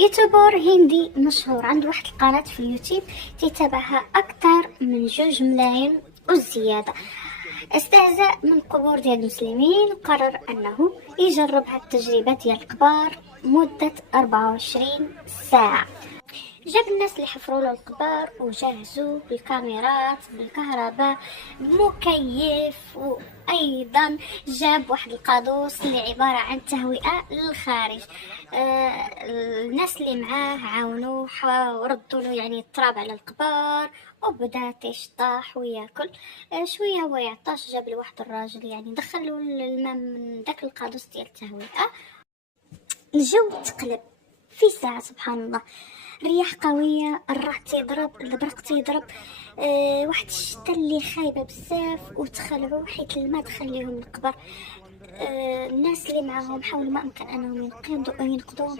يوتيوبر هندي مشهور عنده واحد القناة في اليوتيوب تتابعها أكثر من 2 ملايين والزيادة. استهزأ من قبور ديال المسلمين وقرر أنه يجرب هاد التجربة ديال القبار مدة 24 ساعة. جاب الناس اللي حفروا له القبر وجهزوه بالكاميرات بالكهرباء بمكيف، وايضا جاب واحد القادوس اللي عبارة عن تهوئة للخارج. الناس اللي معاه عاونوه وردوا له يعني التراب على القبر، وبدا تيشطاح وياكل. شويه هو يعطاش، جاب لواحد الراجل يعني دخلوا الماء من داك القادوس ديال التهوئة. الجو تقلب في ساعة، سبحان الله. رياح قوية، الرعد تيضرب، البرق تيضرب، واحد الشتا اللي خايبة بزاف، وتخلعوا حيت الماء دخل ليهم القبر. الناس اللي معاهم حاولوا ما امكن انهم ينقذوهم